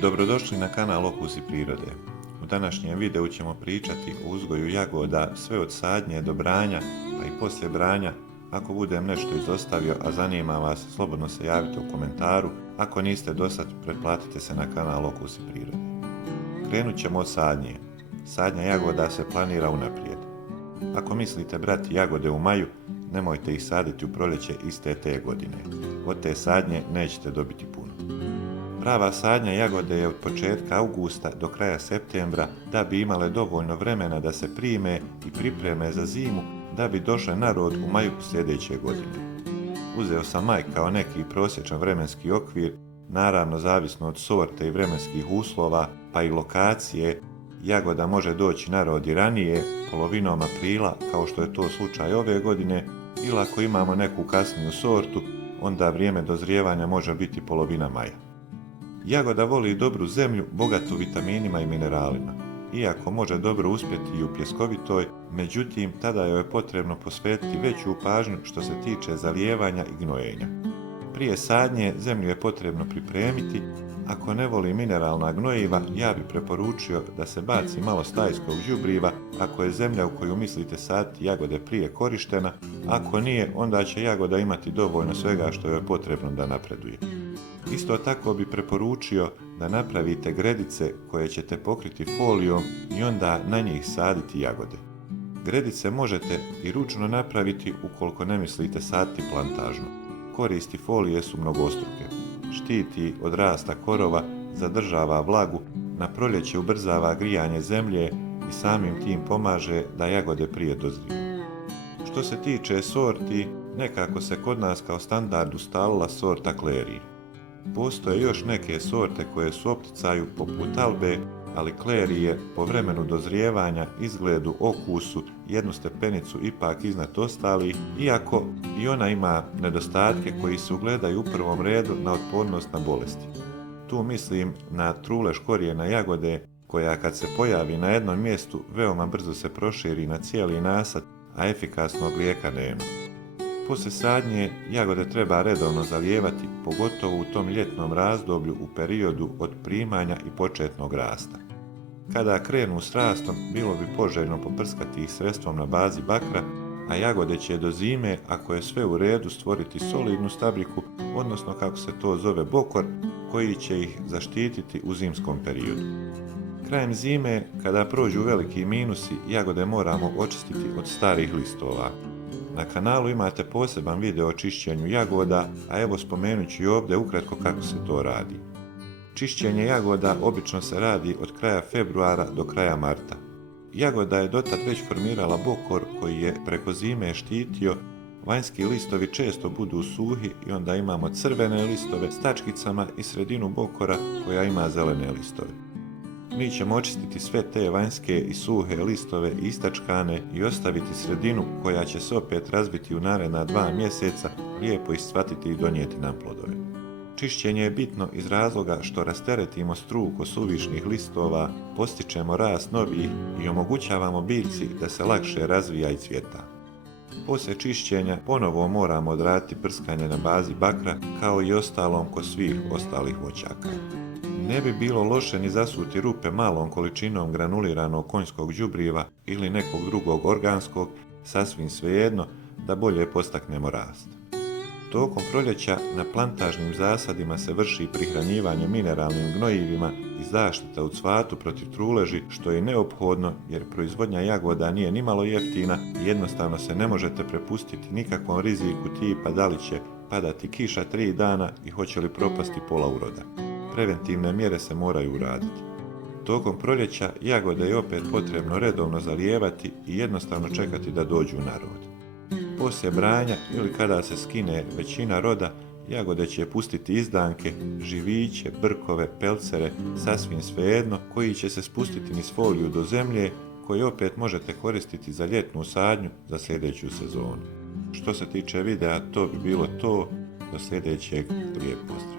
Dobrodošli na kanal Okusi prirode. U današnjem videu ćemo pričati o uzgoju jagoda sve od sadnje do branja, pa i poslije branja. Ako budem nešto izostavio, a zanima vas, slobodno se javite u komentaru. Ako niste dosad, pretplatite se na kanal Okusi prirode. Krenut ćemo od sadnje. Sadnja jagoda se planira unaprijed. Ako mislite brati jagode u maju, nemojte ih saditi u proljeće iste te godine. Od te sadnje nećete dobiti puno. Prava sadnja jagode je od početka augusta do kraja septembra, da bi imale dovoljno vremena da se prime i pripreme za zimu, da bi došle na rod u maju sljedeće godine. Uzeo sam maj kao neki prosječan vremenski okvir, naravno zavisno od sorte i vremenskih uslova, pa i lokacije. Jagoda može doći na rod i ranije, polovinom aprila, kao što je to slučaj ove godine, ili ako imamo neku kasniju sortu, onda vrijeme dozrijevanja može biti polovina maja. Jagoda voli dobru zemlju, bogatu vitaminima i mineralima. Iako može dobro uspjeti i u pjeskovitoj, međutim tada joj je potrebno posvetiti veću pažnju što se tiče zalijevanja i gnojenja. Prije sadnje zemlju je potrebno pripremiti. Ako ne voli mineralna gnojiva, ja bih preporučio da se baci malo stajskog đubriva ako je zemlja u koju mislite saditi jagode prije korištena. Ako nije, onda će jagoda imati dovoljno svega što joj je potrebno da napreduje. Isto tako bi preporučio da napravite gredice koje ćete pokriti folijom i onda na njih saditi jagode. Gredice možete i ručno napraviti ukoliko ne mislite saditi plantažno. Koristi folije su mnogostruke. Štiti od rasta korova, zadržava vlagu, na proljeće ubrzava grijanje zemlje i samim tim pomaže da jagode prije dozriju. Što se tiče sorti, nekako se kod nas kao standard ustalila sorta Klerije. Postoje još neke sorte koje su u opticaju poput Albe, ali Klerije po vremenu dozrijevanja, izgledu, okusu jednu stepenicu ipak iznad ostalih, iako i ona ima nedostatke koji se ugledaju u prvom redu na otpornost na bolesti. Tu mislim na truleš korijena jagode koja kad se pojavi na jednom mjestu veoma brzo se proširi na cijeli nasad, a efikasnog lijeka nema. Poslije sadnje jagode treba redovno zalijevati, pogotovo u tom ljetnom razdoblju u periodu od primanja i početnog rasta. Kada krenu s rastom, bilo bi poželjno poprskati ih sredstvom na bazi bakra, a jagode će do zime, ako je sve u redu, stvoriti solidnu stabljiku, odnosno kako se to zove bokor, koji će ih zaštititi u zimskom periodu. Krajem zime, kada prođu veliki minusi, jagode moramo očistiti od starih listova. Na kanalu imate poseban video o čišćenju jagoda, a evo spomenut ću i ovdje ukratko kako se to radi. Čišćenje jagoda obično se radi od kraja februara do kraja marta. Jagoda je dotad već formirala bokor koji je preko zime štitio. Vanjski listovi često budu suhi i onda imamo crvene listove s tačkicama i sredinu bokora koja ima zelene listove. Mi ćemo očistiti sve te vanjske i suhe listove istačkane i ostaviti sredinu koja će se opet razbiti u naredna 2 mjeseca, lijepo iscvatiti i donijeti nam plodove. Čišćenje je bitno iz razloga što rasteretimo struko suvišnih listova, postičemo rast novih i omogućavamo biljci da se lakše razvija i cvjeta. Poslije čišćenja ponovo moramo odraditi prskanje na bazi bakra kao i ostalom kod svih ostalih voćaka. Ne bi bilo loše ni zasuti rupe malom količinom granuliranog konjskog đubriva ili nekog drugog organskog, sasvim svejedno, da bolje postaknemo rast. Tokom proljeća na plantažnim zasadima se vrši prihranjivanje mineralnim gnojivima i zaštita u cvatu protiv truleži, što je neophodno jer proizvodnja jagoda nije nimalo jeftina i jednostavno se ne možete prepustiti nikakvom riziku tipa da li će padati kiša 3 dana i hoće li propasti pola uroda. Preventivne mjere se moraju uraditi. Tokom proljeća jagode je opet potrebno redovno zalijevati i jednostavno čekati da dođu na rod. Poslije branja ili kada se skine većina roda, jagode će pustiti izdanke, živiće, brkove, pelcere, sasvim svejedno, koji će se spustiti niz foliju do zemlje, koje opet možete koristiti za ljetnu sadnju za sljedeću sezonu. Što se tiče videa, to bi bilo to. Do sljedećeg, lijep pozdrav.